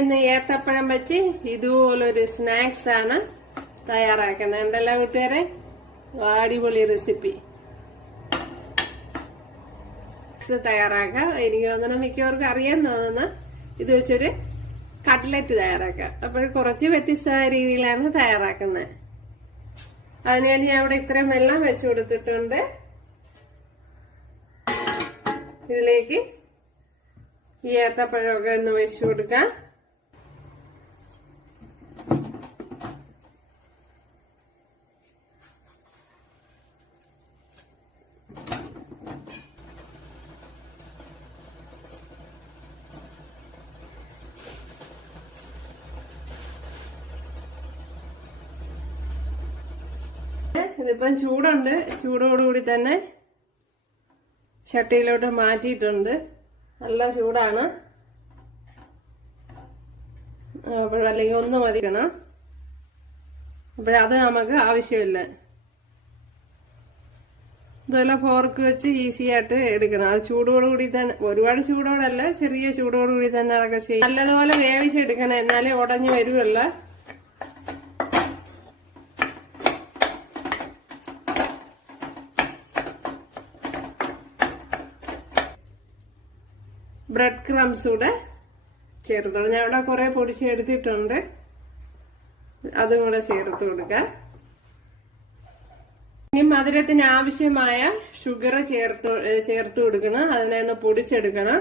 ഇന്ന് ഏത്തപ്പഴം വെച്ച് ഇതുപോലൊരു സ്നാക്സ് ആണ് തയ്യാറാക്കുന്നത്. ഉണ്ടല്ലോ കൂട്ടുകാരെ, അടിപൊളി റെസിപ്പി തയ്യാറാക്കാം. എനിക്ക് തോന്നണം മിക്കവർക്കും അറിയാൻ തോന്നുന്ന ഇത് വെച്ചൊരു കട്ട്ലറ്റ് തയ്യാറാക്കാം. അപ്പോൾ കുറച്ച് വ്യത്യസ്തമായ രീതിയിലാണ് തയ്യാറാക്കുന്നത്. അതിനുവേണ്ടി ഞാൻ ഇവിടെ ഇത്രയും വെള്ളം വെച്ചു കൊടുത്തിട്ടുണ്ട്. ഇതിലേക്ക് ഈ ഏത്തപ്പഴമൊക്കെ ഒന്ന് വെച്ചു കൊടുക്കാം. ഇതിപ്പം ചൂടുണ്ട്. ചൂടോടുകൂടി തന്നെ ചട്ടിയിലോട്ട് മാറ്റിയിട്ടുണ്ട്. നല്ല ചൂടാണ്. അപ്പോഴല്ലെങ്കിൽ ഒന്ന് മതിക്കണം. അപ്പോഴത് നമുക്ക് ആവശ്യമില്ല. ഇതുപോലെ ഫോർക്ക് വെച്ച് ഈസി ആയിട്ട് എടുക്കണം. അത് ചൂടോടുകൂടി തന്നെ, ഒരുപാട് ചൂടോടല്ല, ചെറിയ ചൂടോടുകൂടി തന്നെ അതൊക്കെ ചെയ്യും. നല്ലതുപോലെ വേവിച്ചെടുക്കണം, എന്നാലേ ഉടഞ്ഞു വരുമല്ല. ബ്രെഡ് ക്രംസ് കൂടെ ചേർത്തോളൂ. ഞാൻ ഇവിടെ കുറെ പൊടിച്ചെടുത്തിട്ടുണ്ട്. അതും കൂടെ ചേർത്ത് കൊടുക്കാം. ഇനി മധുരത്തിന് ആവശ്യമായ ഷുഗർ ചേർത്ത് കൊടുക്കണം. അതിനെ ഒന്ന് പൊടിച്ചെടുക്കണം.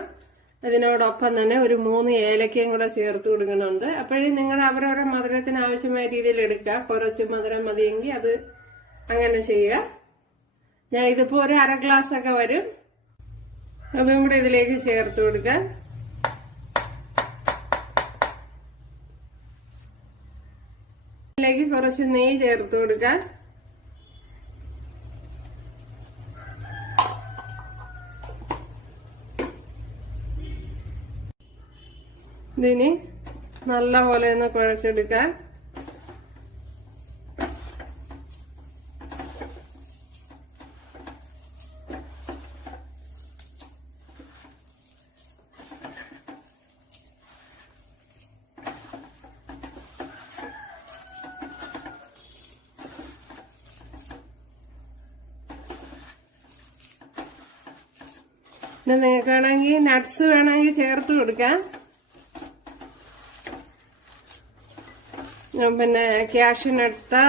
അതിനോടൊപ്പം തന്നെ ഒരു 3 ഏലക്കയും കൂടെ ചേർത്ത് കൊടുക്കണുണ്ട്. അപ്പോഴേ നിങ്ങൾ അവരവരുടെ മധുരത്തിന് ആവശ്യമായ രീതിയിൽ എടുക്കുക. കുറച്ച് മധുരം മതിയെങ്കിൽ അത് അങ്ങനെ ചെയ്യുക. ഞാൻ ഇതിപ്പോ ഒരു 1/2 ഗ്ലാസ് ഒക്കെ വരും. അതും കൂടെ ഇതിലേക്ക് ചേർത്ത് കൊടുക്കാം. ഇതിലേക്ക് കുറച്ച് നെയ്യ് ചേർത്ത് കൊടുക്കാം. ഇതിന് നല്ല പോലെ ഒന്ന് കുഴച്ചെടുക്കാം. പിന്നെ നിങ്ങൾക്കാണെങ്കിൽ നട്ട്സ് വേണമെങ്കിൽ ചേർത്ത് കൊടുക്കാം. പിന്നെ ക്യാഷ്യൂ നട്ട്